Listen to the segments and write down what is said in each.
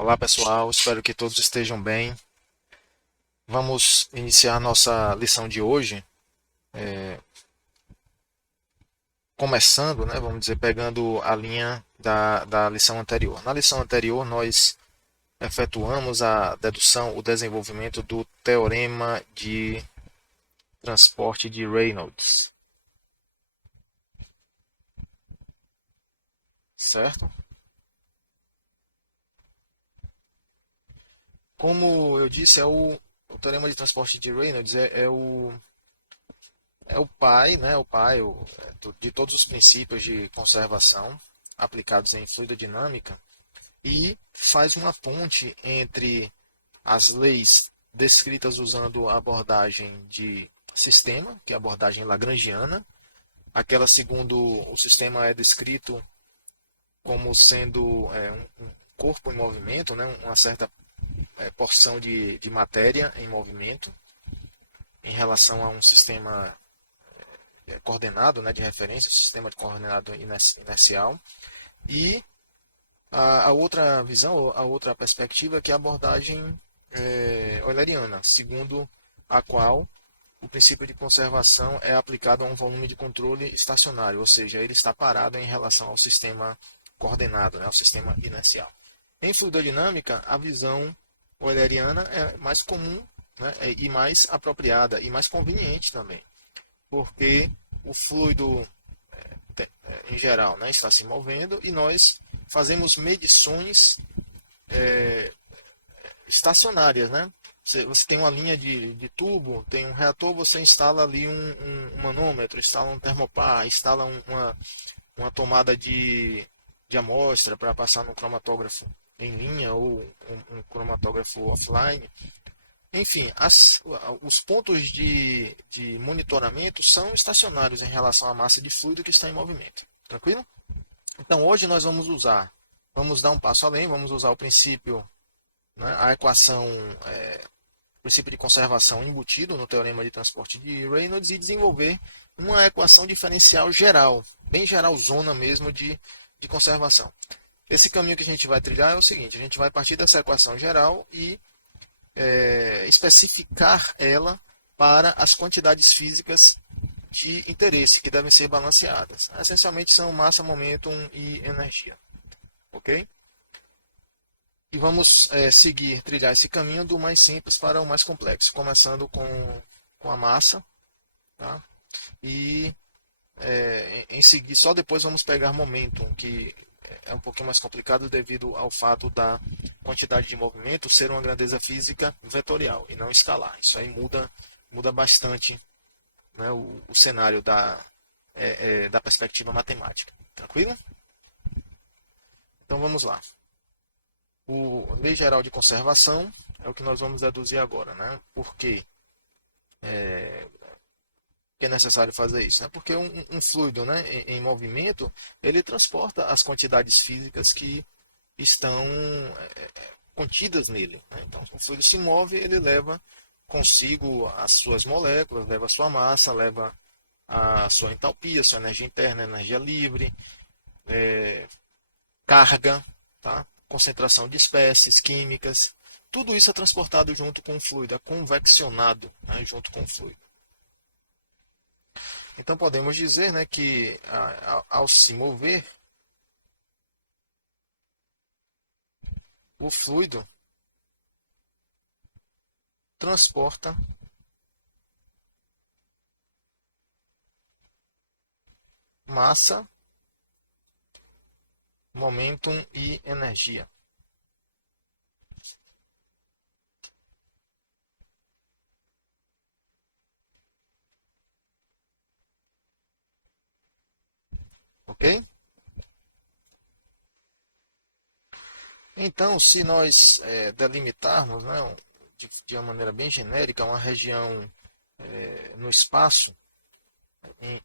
Olá pessoal, espero que todos estejam bem. Vamos iniciar nossa lição de hoje, começando, né, vamos dizer, pegando a linha da lição anterior. Na lição anterior, nós efetuamos a dedução, o desenvolvimento do teorema de transporte de Reynolds, certo? Como eu disse, o teorema de transporte de Reynolds é o pai, né, de todos os princípios de conservação aplicados em fluidodinâmica e faz uma ponte entre as leis descritas usando a abordagem de sistema, que é a abordagem lagrangiana, aquela segundo o sistema é descrito como sendo um corpo em movimento, né, uma certa porção de matéria em movimento em relação a um sistema coordenado, né, de referência, o sistema de coordenado inercial. E a outra visão, a outra perspectiva é que é a abordagem euleriana, segundo a qual o princípio de conservação é aplicado a um volume de controle estacionário, ou seja, ele está parado em relação ao sistema coordenado, né, ao sistema inercial. Em fluidodinâmica, a visão euleriana é mais comum, né, e mais apropriada e mais conveniente também, porque o fluido em geral, né, está se movendo e nós fazemos medições estacionárias, né? Você tem uma linha de tubo, tem um reator, você instala ali um manômetro, instala um termopar, instala uma tomada de amostra para passar no cromatógrafo em linha ou um cromatógrafo offline. Enfim, os pontos de monitoramento são estacionários em relação à massa de fluido que está em movimento. Tranquilo? Então, hoje nós vamos dar um passo além, vamos usar o princípio, né, a equação, o princípio de conservação embutido no teorema de transporte de Reynolds e desenvolver uma equação diferencial geral, bem geralzona mesmo de conservação. Esse caminho que a gente vai trilhar é o seguinte: a gente vai partir dessa equação geral e especificar ela para as quantidades físicas de interesse que devem ser balanceadas. Essencialmente são massa, momento e energia. Ok? E vamos seguir, trilhar esse caminho do mais simples para o mais complexo, começando com a massa, tá? E em seguir, só depois vamos pegar momentum, que é um pouquinho mais complicado devido ao fato da quantidade de movimento ser uma grandeza física vetorial e não escalar. Isso aí muda bastante, né, o cenário da perspectiva matemática. Tranquilo? Então vamos lá. O lei geral de conservação é o que nós vamos deduzir agora, né? Por que é necessário fazer isso? Né? Porque um fluido, né, em movimento, ele transporta as quantidades físicas que estão contidas nele. Né? Então, o fluido se move, ele leva consigo as suas moléculas, leva a sua massa, leva a sua entalpia, a sua energia interna, energia livre, carga, tá? Concentração de espécies químicas. Tudo isso é transportado junto com o fluido, é conveccionado, né, junto com o fluido. Então podemos dizer, né, que ao se mover, o fluido transporta massa, momentum e energia. Ok? Então, se nós delimitarmos, né, de uma maneira bem genérica uma região no espaço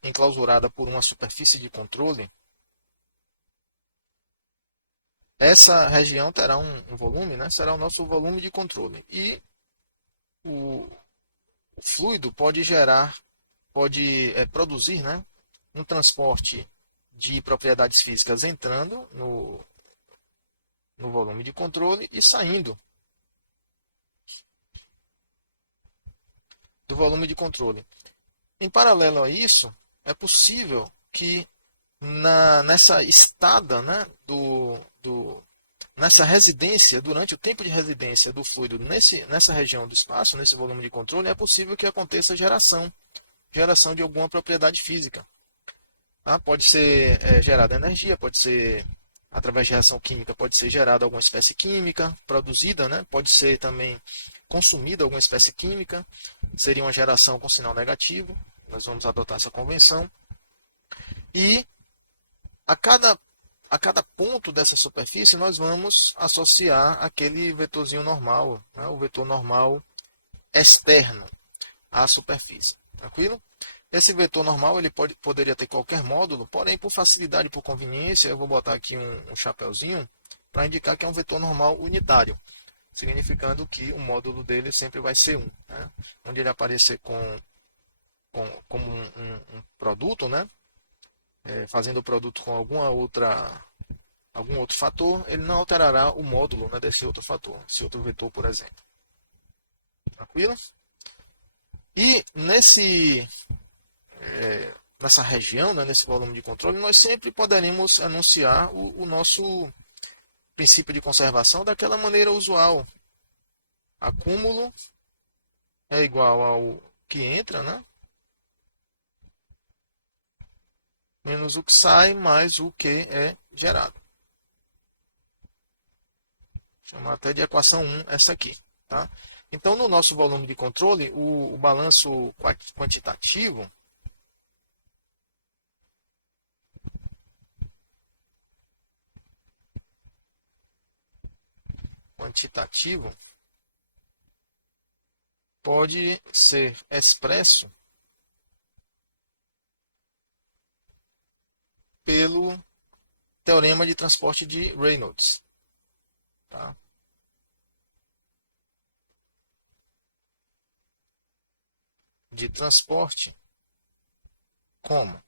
enclausurada por uma superfície de controle, essa região terá um volume, né, será o nosso volume de controle. E o, o fluido pode produzir, né, um transporte de propriedades físicas entrando no volume de controle e saindo do volume de controle. Em paralelo a isso, é possível que nessa estada, né, nessa residência, durante o tempo de residência do fluido nessa região do espaço, nesse volume de controle, é possível que aconteça geração de alguma propriedade física. Tá? Pode ser gerada energia, pode ser através de reação química, pode ser gerada alguma espécie química produzida, né? Pode ser também consumida alguma espécie química, seria uma geração com sinal negativo, nós vamos adotar essa convenção. E a cada ponto dessa superfície nós vamos associar aquele vetorzinho normal, né? O vetor normal externo à superfície. Tranquilo? Esse vetor normal ele poderia ter qualquer módulo, porém por facilidade e por conveniência eu vou botar aqui um chapeuzinho para indicar que é um vetor normal unitário, significando que o módulo dele sempre vai ser 1. Né? Onde ele aparecer como um produto, né? Fazendo o produto com algum outro fator, ele não alterará o módulo, né, desse outro fator, esse outro vetor, por exemplo. Tranquilo? E nessa região, né, nesse volume de controle, nós sempre poderemos anunciar o nosso princípio de conservação daquela maneira usual. Acúmulo é igual ao que entra, né? Menos o que sai, mais o que é gerado. Chamar até de equação 1 essa aqui. Tá? Então, no nosso volume de controle, o balanço quantitativo pode ser expresso pelo teorema de transporte de Reynolds. Tá? De transporte como?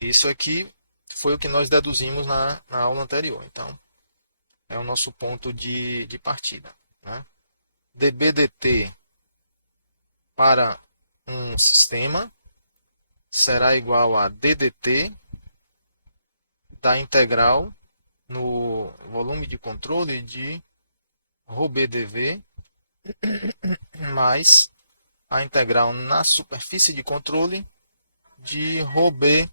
Isso aqui foi o que nós deduzimos na aula anterior. Então, é o nosso ponto de partida. Né? dBdt para um sistema será igual a ddt da integral no volume de controle de ρbdv mais a integral na superfície de controle de ρb,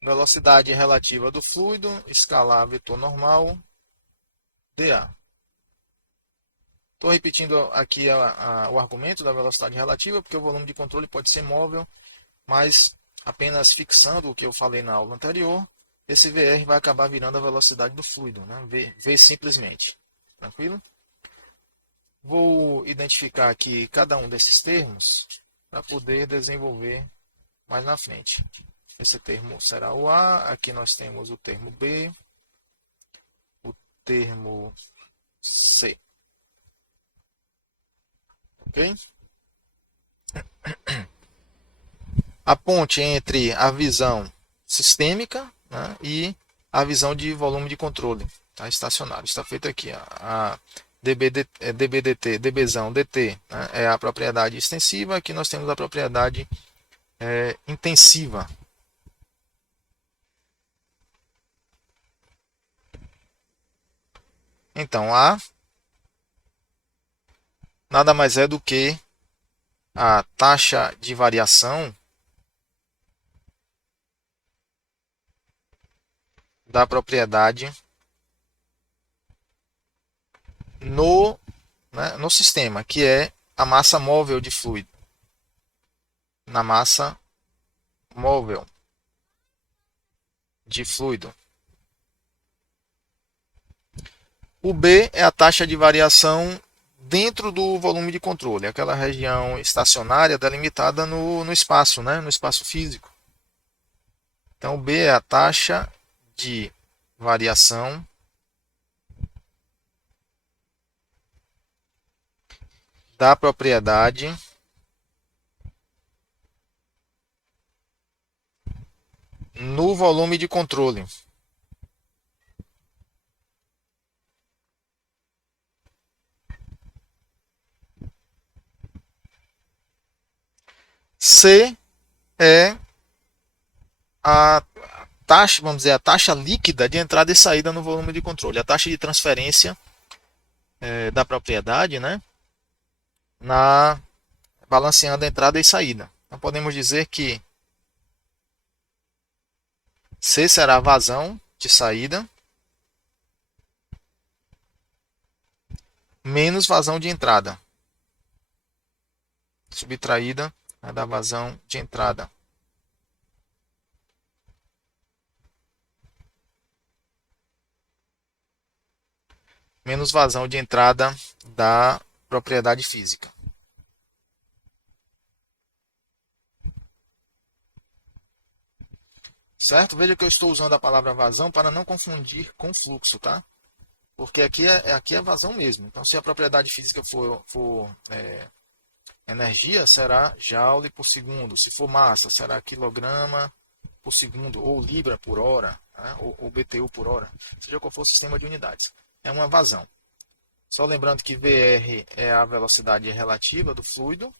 velocidade relativa do fluido, escalar vetor normal, dA. Estou repetindo aqui o argumento da velocidade relativa, porque o volume de controle pode ser móvel, mas apenas fixando o que eu falei na aula anterior, esse VR vai acabar virando a velocidade do fluido, né? V simplesmente. Tranquilo? Vou identificar aqui cada um desses termos para poder desenvolver mais na frente. Esse termo será o A, aqui nós temos o termo B, o termo C. Ok? A ponte entre a visão sistêmica, né, e a visão de volume de controle, tá, estacionário. Está feito aqui. A dBdt, dBzão, dt, né, é a propriedade extensiva. Aqui nós temos a propriedade intensiva. Então, A nada mais é do que a taxa de variação da propriedade no sistema, que é a massa móvel de fluido. Na massa móvel de fluido. O B é a taxa de variação dentro do volume de controle, aquela região estacionária delimitada no espaço, né? No espaço físico. Então, o B é a taxa de variação da propriedade no volume de controle. C é a taxa, vamos dizer, a taxa líquida de entrada e saída no volume de controle, a taxa de transferência da propriedade, né, na balanceando a entrada e saída. Então podemos dizer que C será a vazão de saída menos vazão de entrada, subtraída da vazão de entrada. Menos vazão de entrada da propriedade física. Certo? Veja que eu estou usando a palavra vazão para não confundir com fluxo, tá? Porque aqui é vazão mesmo. Então, se a propriedade física for energia, será joule por segundo. Se for massa, será quilograma por segundo, ou libra por hora, né? ou BTU por hora, seja qual for o sistema de unidades. É uma vazão. Só lembrando que VR é a velocidade relativa do fluido.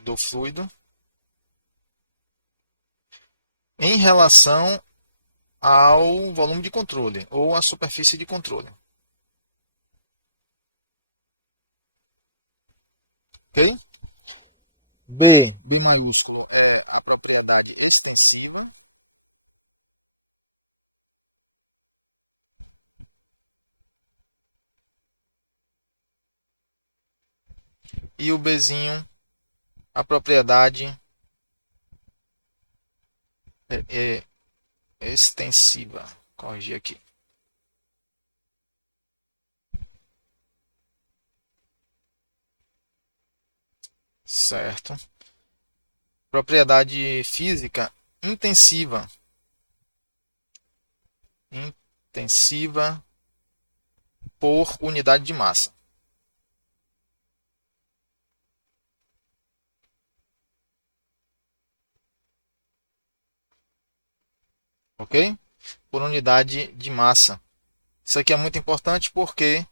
Do fluido em relação ao volume de controle ou à superfície de controle. Ok? B maiúsculo é a propriedade extensiva. E o Bzinho, a propriedade extensiva. Corrigir aqui. Certo. Propriedade física intensiva. Intensiva por unidade de massa. Ok? Por unidade de massa. Isso aqui é muito importante porque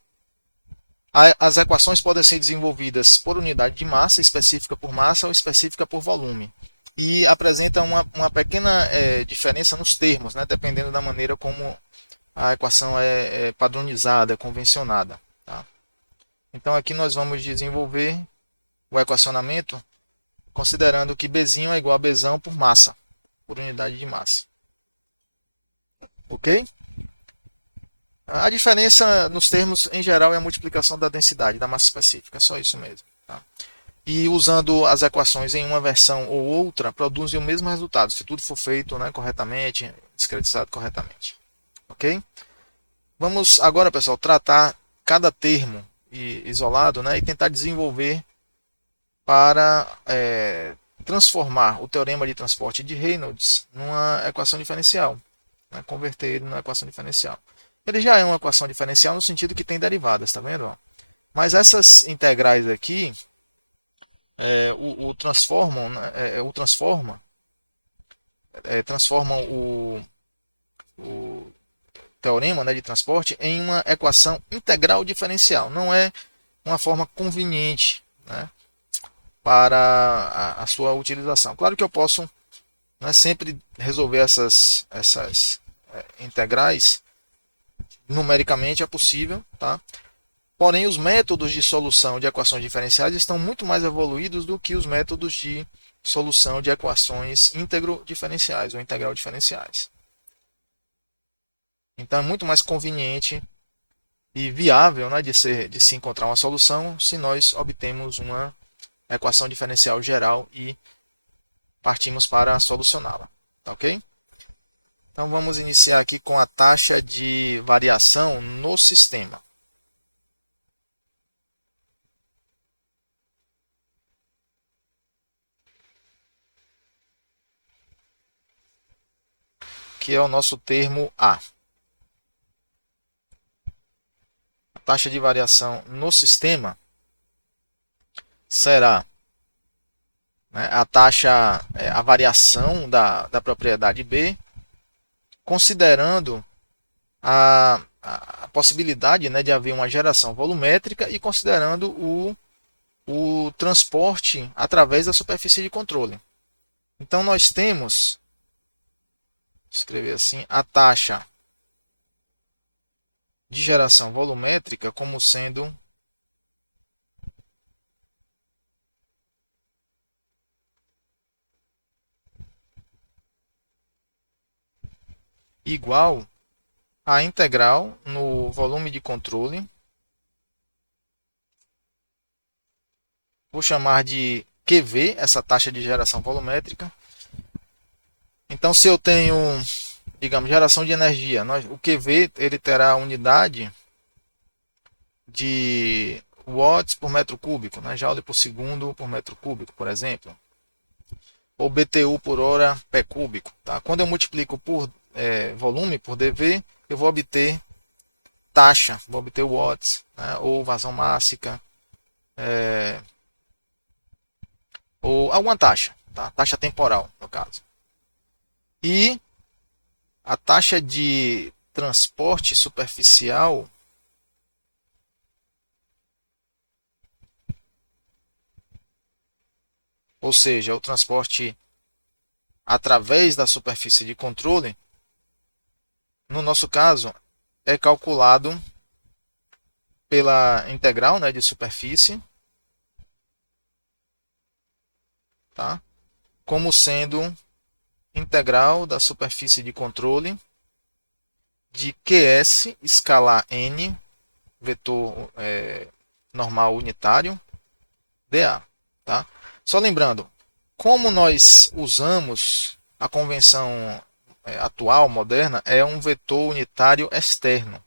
as equações podem ser desenvolvidas por unidade de massa, específica por massa ou específica por volume. E apresenta uma pequena diferença nos termos, né, dependendo da maneira como a equação é padronizada, convencionada. Tá? Então aqui nós vamos desenvolver o equacionamento considerando que Bzinho é igual a Bzão por massa, por unidade de massa. Ok? A diferença nos termos, em geral, é a multiplicação da densidade, da massa específica. É só isso mesmo. Tá? E usando as equações em uma versão ou outra, produzem o mesmo resultado, se tudo for feito, né, corretamente, discretizado corretamente. Ok? Vamos agora, pessoal, tratar cada termo isolado, né, e tentar desenvolver para transformar o teorema de transporte de Reynolds numa equação diferencial. Né, converter ele numa equação diferencial. Ele já é uma equação diferencial no sentido que tem derivadas, tá vendo? Mas essas integrais aqui transformam, transformam o teorema, né, de transporte em uma equação integral diferencial. Não é uma forma conveniente, né, para a sua utilização. Claro que eu posso, né, sempre resolver essas integrais numericamente, é possível, tá? Porém, os métodos de solução de equações diferenciais estão muito mais evoluídos do que os métodos de solução de equações íntegro-diferenciais ou integral-diferenciais. Então, é muito mais conveniente e viável, né, de se encontrar uma solução se nós obtemos uma equação diferencial geral e partimos para solucioná-la. Tá ok? Então, vamos iniciar aqui com a taxa de variação no sistema. Que é o nosso termo A. A taxa de variação no sistema será, né, a variação da propriedade B, considerando a possibilidade, né, de haver uma geração volumétrica e considerando o transporte através da superfície de controle. Então nós temos, vou escrever assim, a taxa de geração volumétrica como sendo igual à integral no volume de controle. Vou chamar de QV, essa taxa de geração volumétrica. Então, se eu tenho, digamos, geração de energia, o QV ele terá a unidade de watts por metro cúbico, né? Joule por segundo por metro cúbico, por exemplo. Ou BTU por hora pé cúbico. Tá? Quando eu multiplico por volume, por dV, eu vou obter taxa, vou obter watts, né? Ou vazão mássica, ou alguma taxa, tá? Taxa temporal, no caso. E a taxa de transporte superficial ou seja, o transporte através da superfície de controle, no nosso caso, é calculado pela integral, né, de superfície, tá? Como sendo integral da superfície de controle de QS escalar n, vetor normal unitário, dA. Tá? Só lembrando, como nós usamos a convenção atual, moderna, é um vetor unitário externo.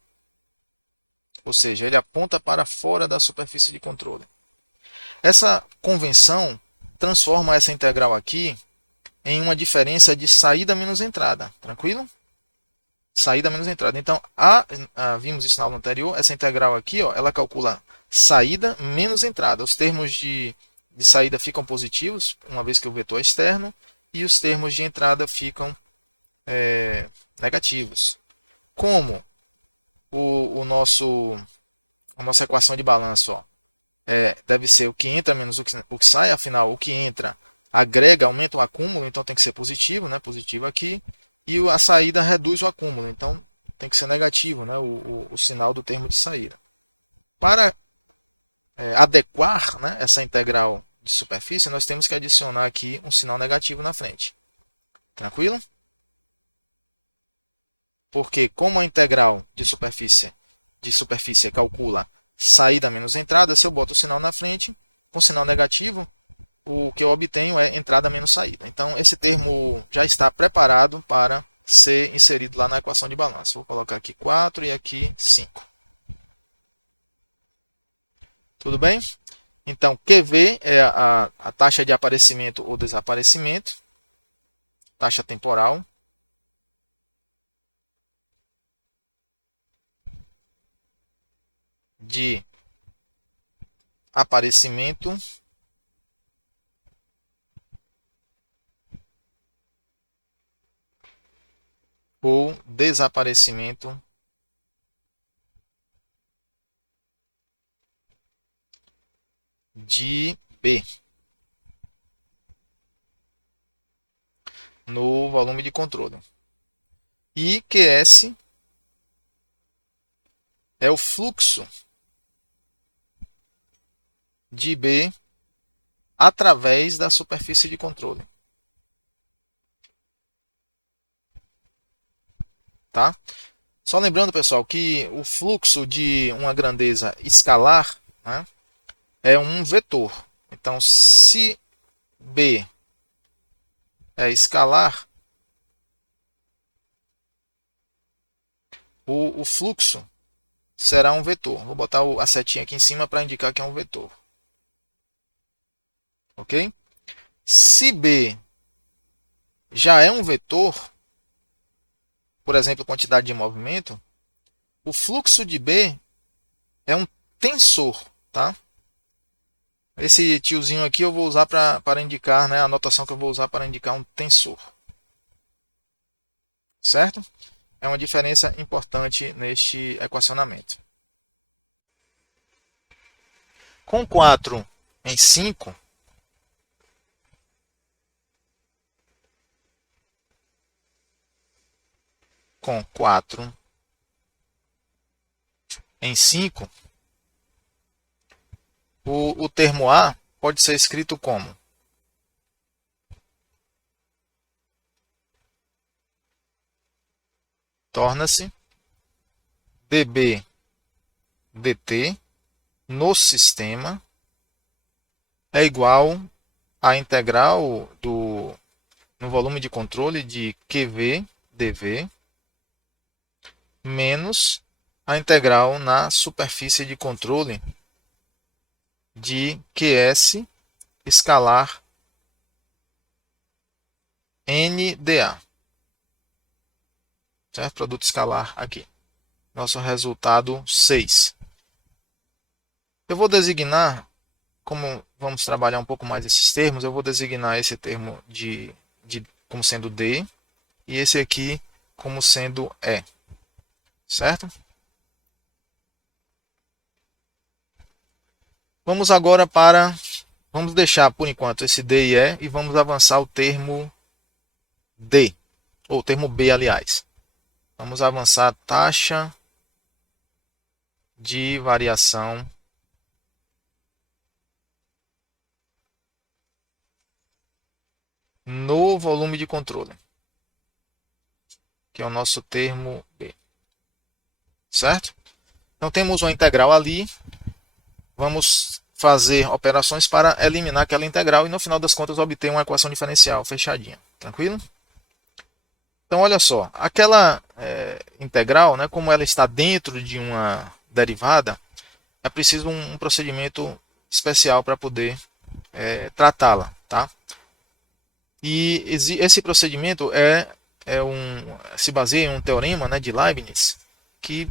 Ou seja, ele aponta para fora da superfície de controle. Essa convenção transforma essa integral aqui em uma diferença de saída menos entrada. Tranquilo? Saída menos entrada. Então, vimos isso na aula anterior, essa integral aqui, ó, ela calcula saída menos entrada. Os termos de saída ficam positivos, uma vez que o vetor é externo, e os termos de entrada ficam negativos. Como a nossa equação de balanço deve ser o que entra menos o que sai, afinal, o que entra agrega, aumenta o acúmulo, então tem que ser positivo, né? Positivo aqui, e a saída reduz o acúmulo, então tem que ser negativo, né? O sinal do termo de saída. Para adequar, né, essa integral de superfície, nós temos que adicionar aqui um sinal negativo na frente. Tranquilo? Porque como a integral de superfície calcula saída menos entrada, se eu boto o sinal na frente, com sinal negativo, o que eu obtenho é entrada menos saída. Então, esse termo já está preparado para ser inserido lá na equação de balanço. Vou colocar aqui 4 e aqui 5. Tudo bem? Então, QV é a taxa de aparecimento ou desaparecimento, taxa temporal. De aparecimento ou desaparecimento de B no volume de controle. E QS é o fluxo de B através da superfície de controle. Tá? Só lembrando, pessoal, que o fluxo de uma grandeza escalar, né, é um vetor. Então, se B é escalar, o fluxo será um vetor. Vou botar a setinha aqui em cima para indicar que é um vetor. Ok? Se B já é um vetor, por exemplo, quantidade de movimento, o fluxo de B é um tensor. Tá? Esse tiozinho aqui eu vou usar para indicar, né, a notação que eu vou usar para indicar um tensor. Certo? é uma diferença importante neste equacionamento. Com 4 em 5, com 4 em 5, o termo A pode ser escrito como torna-se dB dt no sistema é igual à integral no volume de controle de QV dV menos a integral na superfície de controle de QS escalar NdA. Certo? Produto escalar aqui. Nosso resultado 6. Eu vou designar, como vamos trabalhar um pouco mais esses termos, eu vou designar esse termo como sendo D e esse aqui como sendo E. Certo? Vamos agora vamos deixar por enquanto esse D e E e vamos avançar o termo D, ou o termo B, aliás. Vamos avançar a taxa de variação no volume de controle, que é o nosso termo B. Certo? Então temos uma integral ali, vamos fazer operações para eliminar aquela integral e no final das contas obter uma equação diferencial fechadinha. Tranquilo? Então olha só, aquela integral, né, como ela está dentro de uma derivada, é preciso um procedimento especial para poder tratá-la. Tá? E esse procedimento se baseia em um teorema, né, de Leibniz, que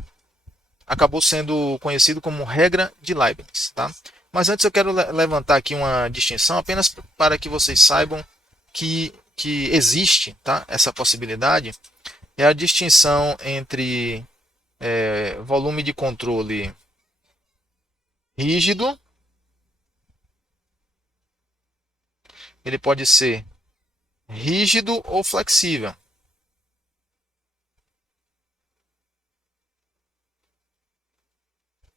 acabou sendo conhecido como regra de Leibniz. Tá? Mas antes eu quero levantar aqui uma distinção, apenas para que vocês saibam que existe, tá, essa possibilidade, é a distinção entre volume de controle rígido, ele pode ser rígido ou flexível.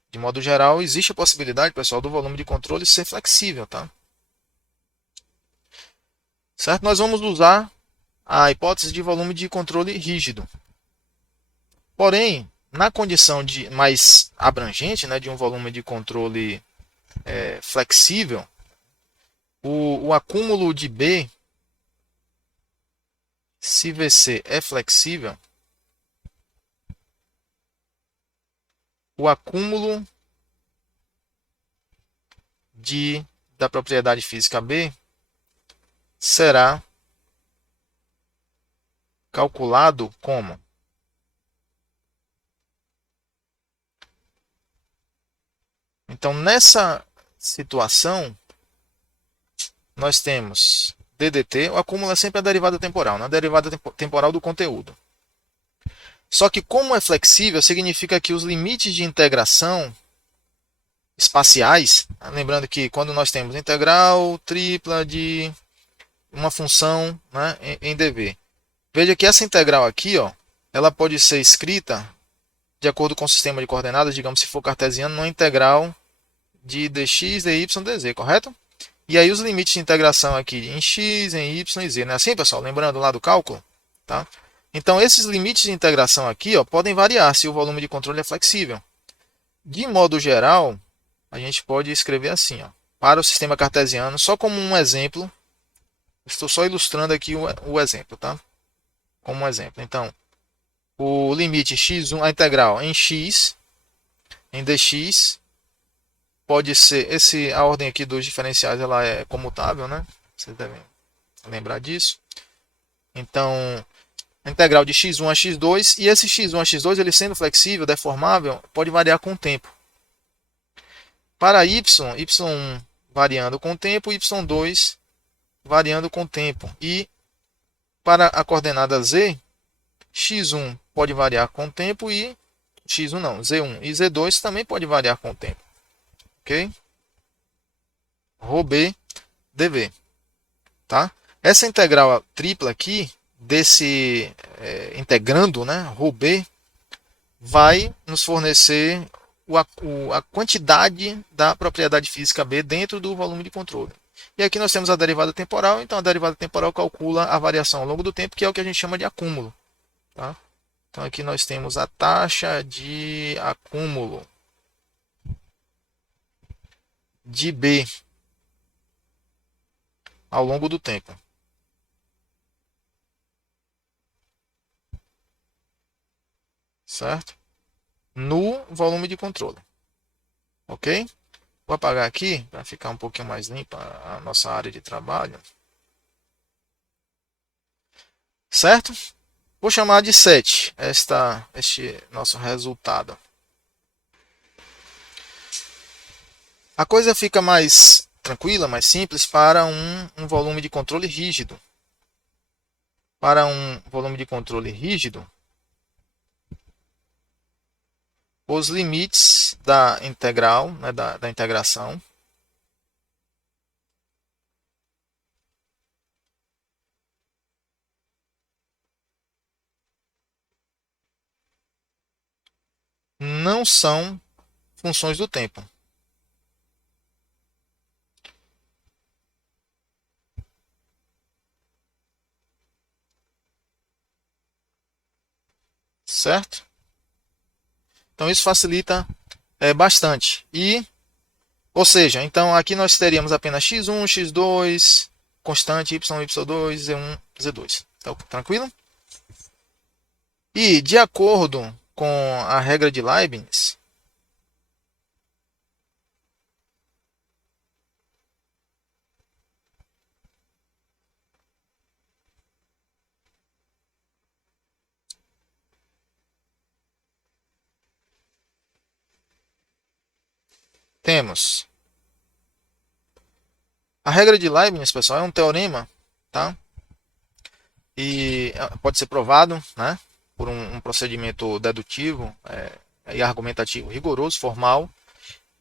De modo geral, existe a possibilidade, pessoal, do volume de controle ser flexível, tá? Certo? Nós vamos usar a hipótese de volume de controle rígido. Porém, na condição mais abrangente, né, de um volume de controle flexível, o acúmulo de B, se VC é flexível, o acúmulo da propriedade física B será calculado como? Então, nessa situação, nós temos DDT, o acúmulo é sempre a derivada temporal, né? A derivada temporal do conteúdo. Só que como é flexível, significa que os limites de integração espaciais, lembrando que quando nós temos integral tripla de uma função, né, em dv, veja que essa integral aqui, ó, ela pode ser escrita de acordo com o sistema de coordenadas, digamos, se for cartesiano, numa integral de dx, dy, dz, correto? E aí os limites de integração aqui em x, em y e z, não é assim, pessoal? Lembrando lá do cálculo, tá? Então esses limites de integração aqui, ó, podem variar se o volume de controle é flexível. De modo geral, a gente pode escrever assim, ó, para o sistema cartesiano, só como um exemplo, estou só ilustrando aqui o exemplo, tá? Como um exemplo. Então, o limite x1, a integral em x, em dx, pode ser, a ordem aqui dos diferenciais ela é comutável, né? Vocês devem lembrar disso. Então, a integral de x1 a x2, e esse x1 a x2, ele sendo flexível, deformável, pode variar com o tempo. Para y variando com o tempo, y2 variando com o tempo. E para a coordenada z, x1 pode variar com o tempo e x1 não, z1 e z2 também pode variar com o tempo. Ok? ρb dv. Tá? Essa integral tripla aqui, desse integrando, né, ρb, vai nos fornecer a quantidade da propriedade física B dentro do volume de controle. E aqui nós temos a derivada temporal, então a derivada temporal calcula a variação ao longo do tempo, que é o que a gente chama de acúmulo. Tá? Então aqui nós temos a taxa de acúmulo de B ao longo do tempo. Certo? No volume de controle. Ok? Vou apagar aqui para ficar um pouquinho mais limpa a nossa área de trabalho. Certo? Vou chamar de 7 este nosso resultado. A coisa fica mais tranquila, mais simples para um volume de controle rígido. Para um volume de controle rígido, os limites da integral, né, da integração, não são funções do tempo. Certo? Então isso facilita bastante. Ou seja, então aqui nós teríamos apenas x1, x2, constante y, y2, z1, z2. Então, tranquilo? E de acordo com a regra de Leibniz, temos a regra de Leibniz, pessoal, é um teorema, tá? E pode ser provado, né, por um procedimento dedutivo e argumentativo rigoroso, formal.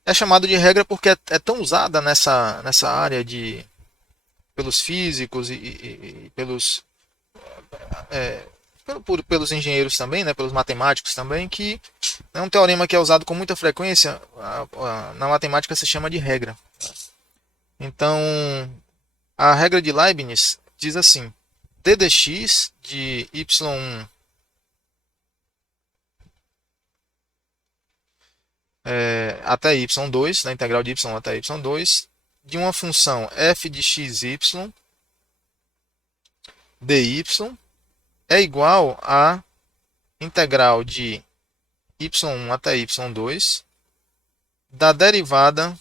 É chamado de regra porque é tão usada nessa área pelos físicos e pelos engenheiros também, né, pelos matemáticos também, que é um teorema que é usado com muita frequência. Na matemática se chama de regra. Então, a regra de Leibniz diz assim: d dx de y1 até y2, na integral de y até y2, de uma função f de xy dy é igual a integral de y1 até y2 da derivada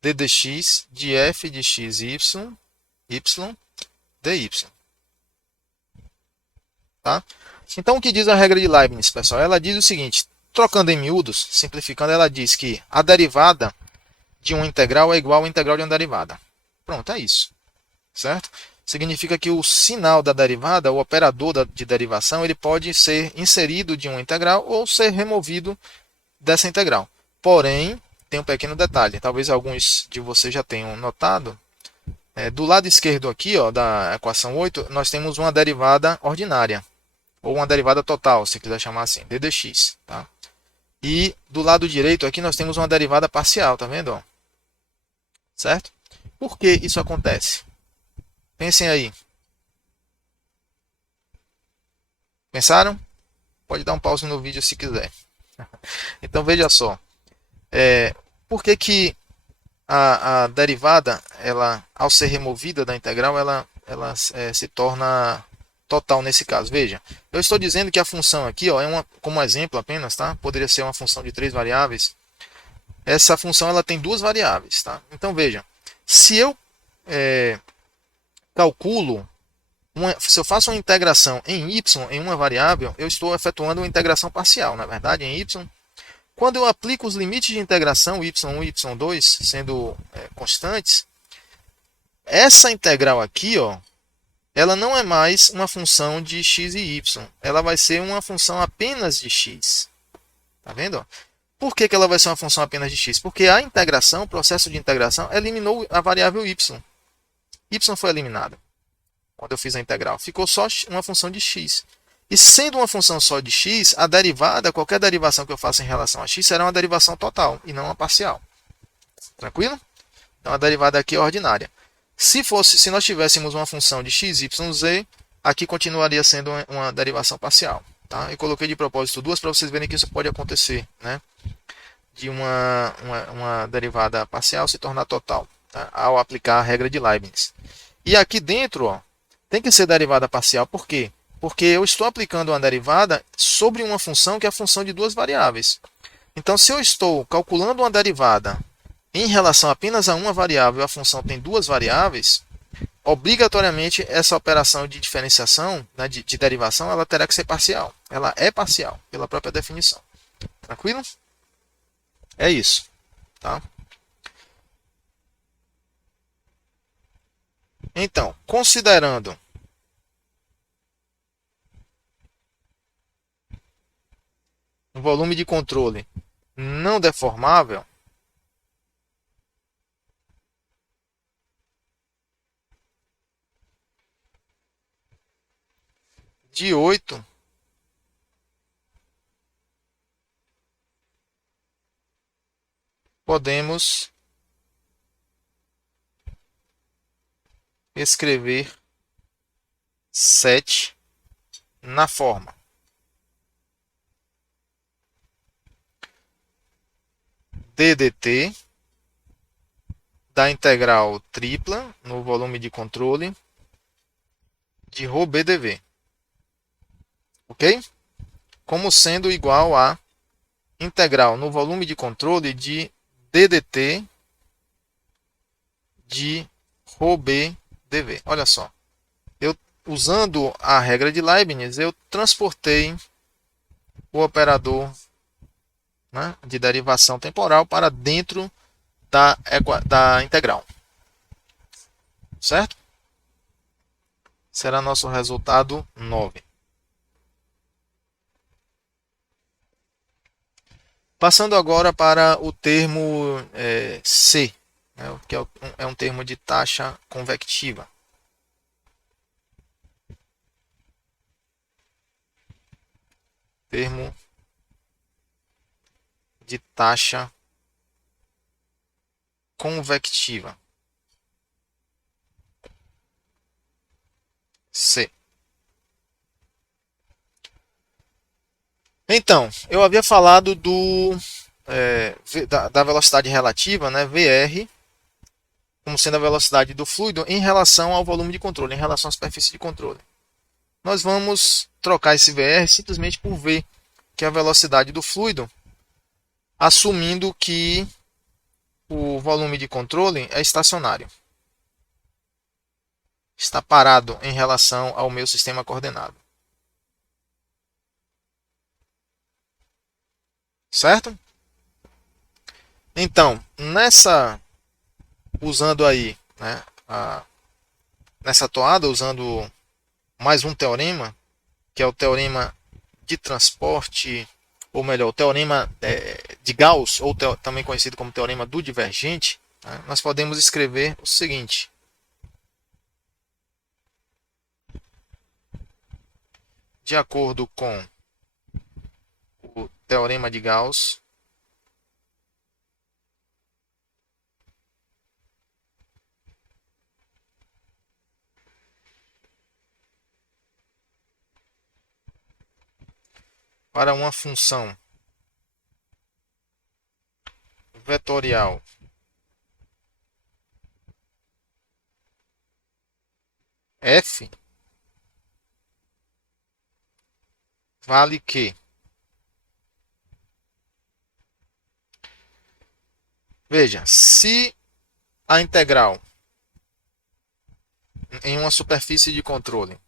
d dx de f de xy y dy. Tá? Então, o que diz a regra de Leibniz, pessoal? Ela diz o seguinte: trocando em miúdos, simplificando, ela diz que a derivada de uma integral é igual à integral de uma derivada. Pronto, é isso. Certo? Significa que o sinal da derivada, o operador de derivação, ele pode ser inserido de uma integral ou ser removido dessa integral. Porém, tem um pequeno detalhe, talvez alguns de vocês já tenham notado. Do lado esquerdo aqui, ó, da equação 8, nós temos uma derivada ordinária, ou uma derivada total, se quiser chamar assim, d dx. Tá? E do lado direito aqui nós temos uma derivada parcial, tá vendo? Ó? Certo? Por que isso acontece? Pensem aí. Pensaram? Pode dar um pause no vídeo se quiser. Então veja só. Por que a derivada, ela, ao ser removida da integral, ela se torna total nesse caso? Veja, eu estou dizendo que a função aqui, ó, como exemplo apenas, tá? Poderia ser uma função de 3 variáveis. Essa função ela tem 2 variáveis. Tá? Então veja, se eu calculo, se eu faço uma integração em y, em uma variável, eu estou efetuando uma integração parcial, na verdade, em y. Quando eu aplico os limites de integração y1 e y2, sendo constantes, essa integral aqui, ó, ela não é mais uma função de x e y. Ela vai ser uma função apenas de x. Tá vendo? Por que ela vai ser uma função apenas de x? Porque a integração, o processo de integração, eliminou a variável y. Y foi eliminada quando eu fiz a integral. Ficou só uma função de x. E sendo uma função só de x, a derivada, qualquer derivação que eu faça em relação a x, será uma derivação total e não uma parcial. Tranquilo? Então a derivada aqui é ordinária. Se nós tivéssemos uma função de x, y, z, aqui continuaria sendo uma derivação parcial. Tá? Eu coloquei de propósito duas para vocês verem que isso pode acontecer, né? De uma derivada parcial se tornar total, tá? Ao aplicar a regra de Leibniz. E aqui dentro, ó, tem que ser derivada parcial. Por quê? Porque eu estou aplicando uma derivada sobre uma função que é a função de duas variáveis. Então, se eu estou calculando uma derivada em relação apenas a uma variável e a função tem duas variáveis, obrigatoriamente essa operação de diferenciação, né, de derivação, ela terá que ser parcial. Ela é parcial, pela própria definição. Tranquilo? É isso. Tá? Então, considerando um volume de controle não deformável, de 8 podemos escrever 7 na forma ddt da integral tripla no volume de controle de ρbdv. Ok? Como sendo igual a integral no volume de controle de ddt de ρbdv. Olha só. Eu, usando a regra de Leibniz, eu transportei o operador, né, de derivação temporal para dentro da integral. Certo? Será nosso resultado 9. Passando agora para o termo C, né, que é um termo de taxa convectiva. Termo de taxa convectiva. C. Então, eu havia falado da velocidade relativa, né, VR, como sendo a velocidade do fluido em relação ao volume de controle, em relação à superfície de controle. Nós vamos trocar esse VR simplesmente por V, que é a velocidade do fluido, assumindo que o volume de controle é estacionário. Está parado em relação ao meu sistema coordenado. Certo? Então, usando aí, né, nessa toada, usando mais um teorema, que é o teorema de transporte, ou melhor, o teorema de Gauss, ou também conhecido como teorema do divergente, né, nós podemos escrever o seguinte. De acordo com o teorema de Gauss, para uma função vetorial f, vale que, veja, se a integral em uma superfície de controle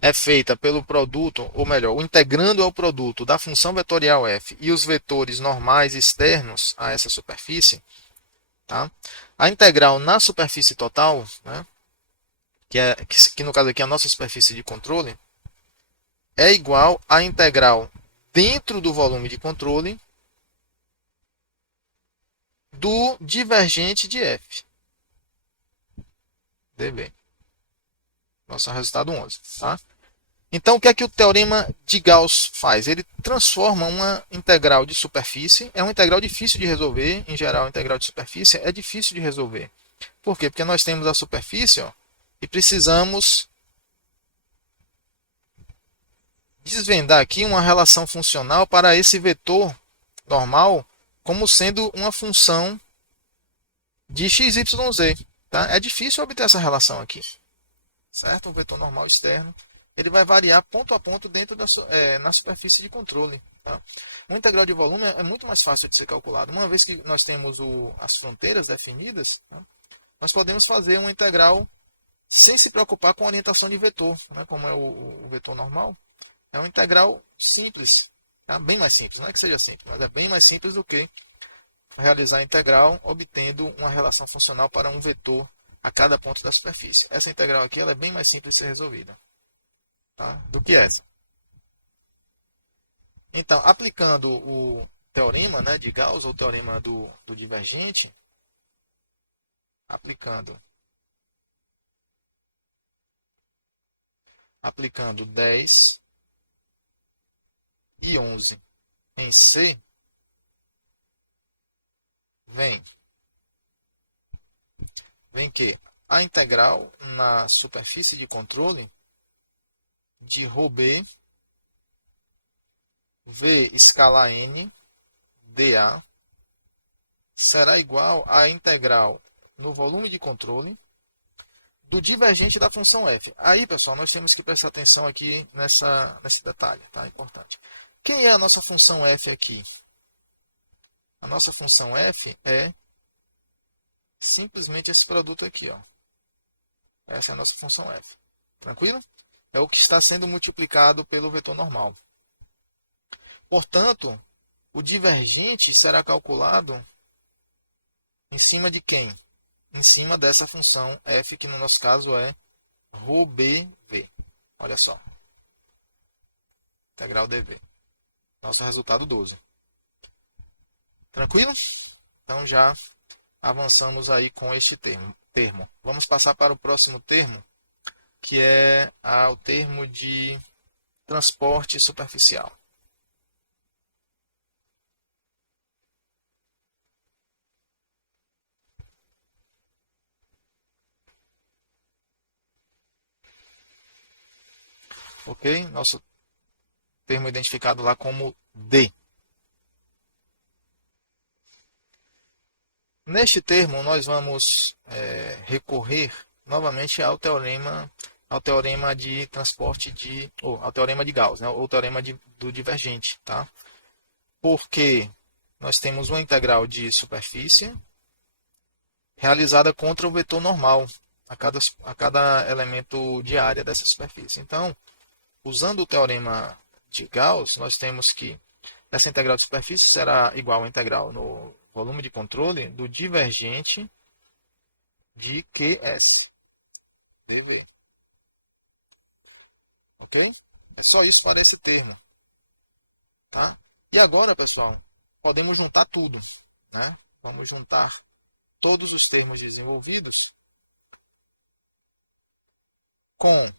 é feita pelo produto, ou melhor, o integrando é o produto da função vetorial f e os vetores normais externos a essa superfície, tá? A integral na superfície total, né, que no caso aqui é a nossa superfície de controle, é igual à integral dentro do volume de controle do divergente de f, dv. Nosso resultado 11. Tá? Então, o que é que o teorema de Gauss faz? Ele transforma uma integral de superfície, é uma integral difícil de resolver, em geral, a integral de superfície é difícil de resolver. Por quê? Porque nós temos a superfície, ó, e precisamos desvendar aqui uma relação funcional para esse vetor normal como sendo uma função de x, y, z. Tá? É difícil obter essa relação aqui. Certo? Um vetor normal externo. Ele vai variar ponto a ponto dentro na superfície de controle. Tá? Uma integral de volume é muito mais fácil de ser calculado. Uma vez que nós temos as fronteiras definidas, tá? Nós podemos fazer uma integral sem se preocupar com a orientação de vetor, né? Como é o vetor normal. É uma integral simples, tá? Bem mais simples. Não é que seja simples, mas é bem mais simples do que realizar a integral obtendo uma relação funcional para um vetor a cada ponto da superfície. Essa integral aqui ela é bem mais simples de ser resolvida, tá? Do que essa. Então, aplicando o teorema, né, de Gauss, ou teorema do divergente, aplicando 10 e 11 em C, vem que a integral na superfície de controle de ρb v escalar n dA será igual à integral no volume de controle do divergente da função f. Aí, pessoal, nós temos que prestar atenção aqui nesse detalhe, tá? Importante. Quem é a nossa função f aqui? A nossa função f é simplesmente esse produto aqui, ó. Essa é a nossa função f. Tranquilo? É o que está sendo multiplicado pelo vetor normal. Portanto, o divergente será calculado em cima de quem? Em cima dessa função f, que no nosso caso é ρbv. Olha só. Integral dv. Nosso resultado 12. Tranquilo? Então já avançamos aí com este termo. Vamos passar para o próximo termo, que é o termo de transporte superficial. Ok? Nosso termo identificado lá como D. Neste termo, nós vamos recorrer novamente ao teorema de transporte ou ao teorema de Gauss, né? Ou teorema do divergente, tá? Porque nós temos uma integral de superfície realizada contra o vetor normal a cada elemento de área dessa superfície. Então, usando o teorema de Gauss, nós temos que essa integral de superfície será igual à integral no volume de controle do divergente de QS, dV. Ok? É só isso para esse termo. Tá? E agora, pessoal, podemos juntar tudo. Né? Vamos juntar todos os termos desenvolvidos com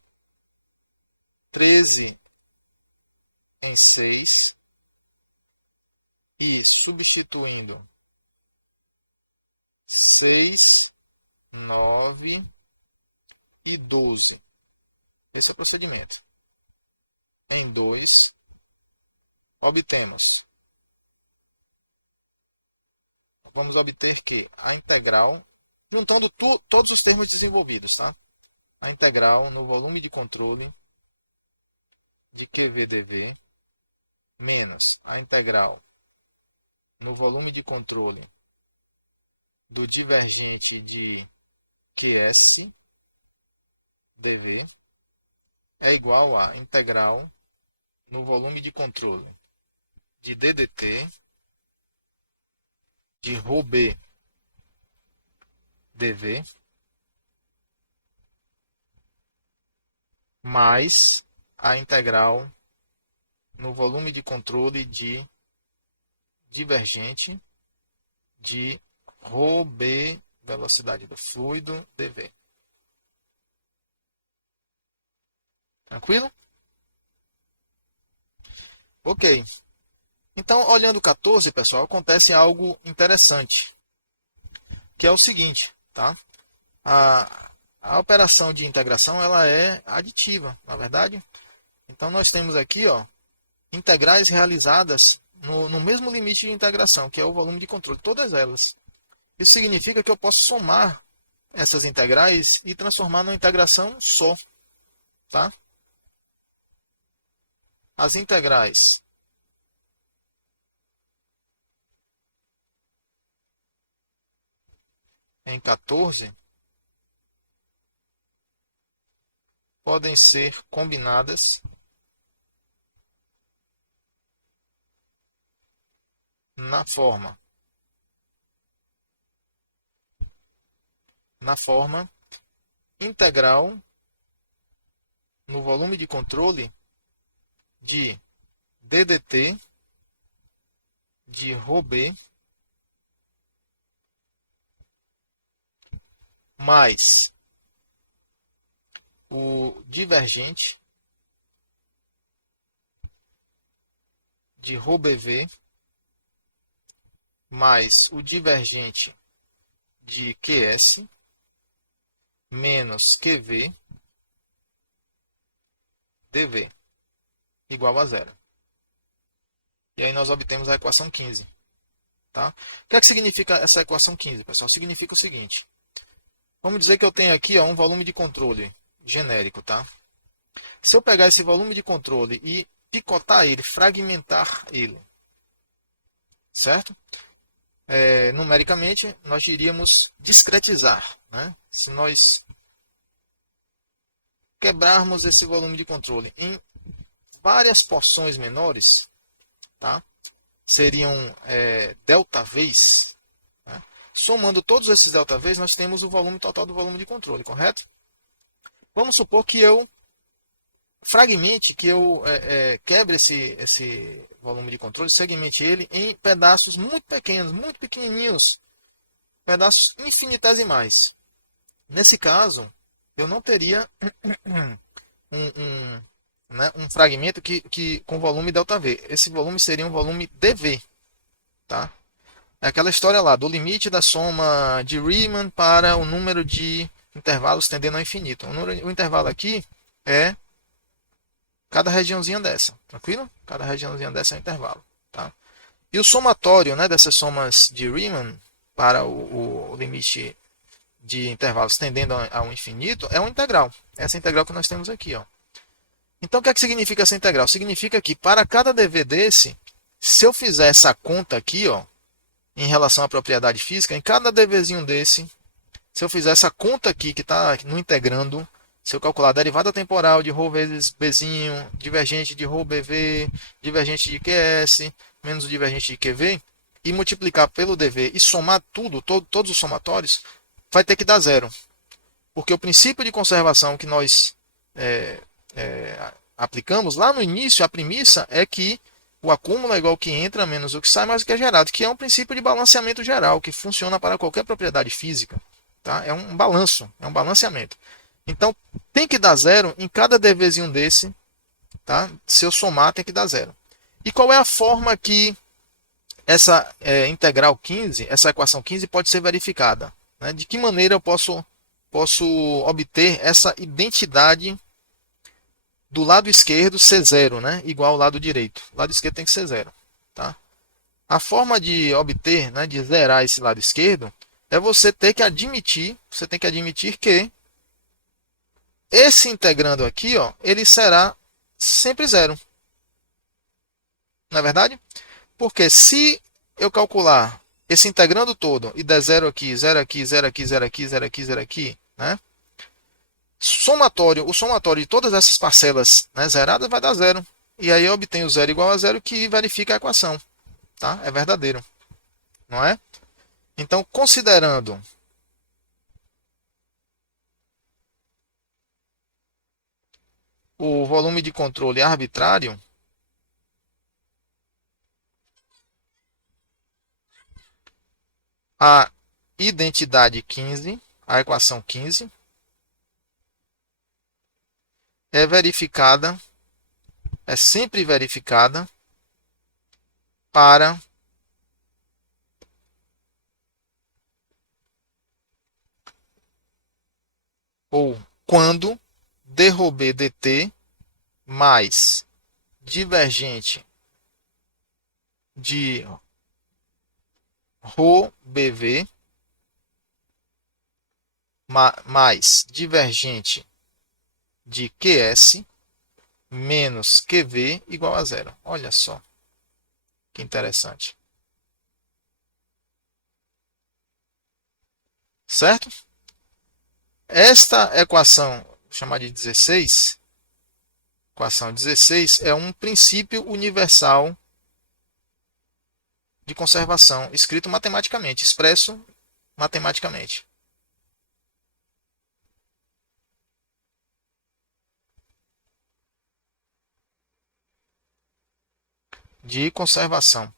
13 em 6 e substituindo 6, 9 e 12. Esse é o procedimento. Em 2, obtemos. Vamos obter que a integral, juntando todos os termos desenvolvidos, tá? A integral no volume de controle de QV/dV menos a integral no volume de controle do divergente de QS dV é igual a integral no volume de controle de DDT de ρb dv mais a integral no volume de controle de divergente de ρb, velocidade do fluido, dv. Tranquilo? Ok. Então, olhando o 14, pessoal, acontece algo interessante, que é o seguinte, tá? A operação de integração ela é aditiva, na verdade. Então, nós temos aqui, ó, integrais realizadas no mesmo limite de integração, que é o volume de controle, todas elas. Isso significa que eu posso somar essas integrais e transformar numa integração só, tá? As integrais em 14 podem ser combinadas na forma integral no volume de controle de ddt de ρb mais o divergente de ρbv mais o divergente de QS menos QV dV igual a zero. E aí nós obtemos a equação 15. Tá? O que é que significa essa equação 15, pessoal? Significa o seguinte. Vamos dizer que eu tenho aqui, ó, um volume de controle genérico. Tá? Se eu pegar esse volume de controle e picotar ele, fragmentar ele, certo? Numericamente, nós diríamos discretizar. Né? Se nós quebrarmos esse volume de controle em várias porções menores, tá? Seriam delta V's. Né? Somando todos esses delta V's, nós temos o volume total do volume de controle, correto? Vamos supor que eu fragmente, que eu quebre esse volume de controle, segmente ele em pedaços muito pequenos, muito pequenininhos, pedaços infinitesimais. Nesse caso, eu não teria um fragmento com volume ΔV. Esse volume seria um volume dV. Tá? É aquela história lá, do limite da soma de Riemann para o número de intervalos tendendo ao infinito. O intervalo aqui é cada regiãozinha dessa. Tranquilo? Cada regiãozinha dessa é um intervalo. Tá? E o somatório, né, dessas somas de Riemann para o limite de intervalos tendendo ao infinito é uma integral. Essa integral que nós temos aqui. Ó. Então, o que é que significa essa integral? Significa que para cada dv desse, se eu fizer essa conta aqui, ó, em relação à propriedade física, em cada dvzinho desse, se eu fizer essa conta aqui que está no integrando, se eu calcular a derivada temporal de ρ vezes bzinho, divergente de ρbv, divergente de qs, menos o divergente de qv, e multiplicar pelo dv e somar tudo, todos os somatórios, vai ter que dar zero. Porque o princípio de conservação que nós aplicamos lá no início, a premissa é que o acúmulo é igual ao que entra menos o que sai mais o que é gerado, que é um princípio de balanceamento geral, que funciona para qualquer propriedade física. Tá? É um balanço, é um balanceamento. Então, tem que dar zero em cada dvzinho desse. Tá? Se eu somar, tem que dar zero. E qual é a forma que essa integral 15, essa equação 15 pode ser verificada? Né? De que maneira eu posso obter essa identidade do lado esquerdo ser zero, né? Igual ao lado direito. O lado esquerdo tem que ser zero. Tá? A forma de obter, né, de zerar esse lado esquerdo, é você ter que admitir, que esse integrando aqui, ó, ele será sempre zero. Não é verdade? Porque se eu calcular esse integrando todo e der zero aqui, zero aqui, zero aqui, zero aqui, zero aqui, zero aqui, né? O somatório de todas essas parcelas, né, zeradas vai dar zero. E aí eu obtenho zero igual a zero, que verifica a equação. Tá? É verdadeiro. Não é? Então, considerando o volume de controle arbitrário a identidade 15, a equação 15, é verificada, é sempre verificada para ou quando d dt mais divergente de ρbv mais divergente de QS menos QV igual a zero. Olha só que interessante. Certo? Esta equação, vou chamar de 16, equação 16 é um princípio universal de conservação escrito matematicamente, expresso matematicamente. De conservação.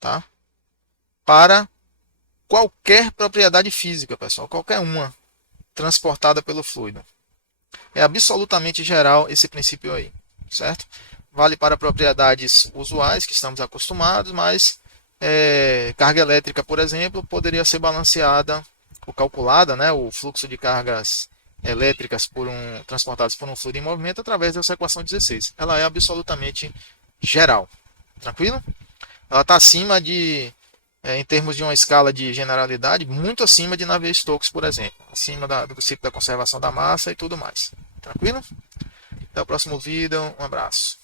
Tá? Para qualquer propriedade física, pessoal, qualquer uma transportada pelo fluido. É absolutamente geral esse princípio aí, certo? Vale para propriedades usuais que estamos acostumados, mas carga elétrica, por exemplo, poderia ser balanceada ou calculada, né, o fluxo de cargas elétricas transportadas por um fluido em movimento através dessa equação 16. Ela é absolutamente geral. Tranquilo? Ela está acima de, em termos de uma escala de generalidade, muito acima de Navier-Stokes, por exemplo. Acima do princípio da conservação da massa e tudo mais. Tranquilo? Até o próximo vídeo. Um abraço.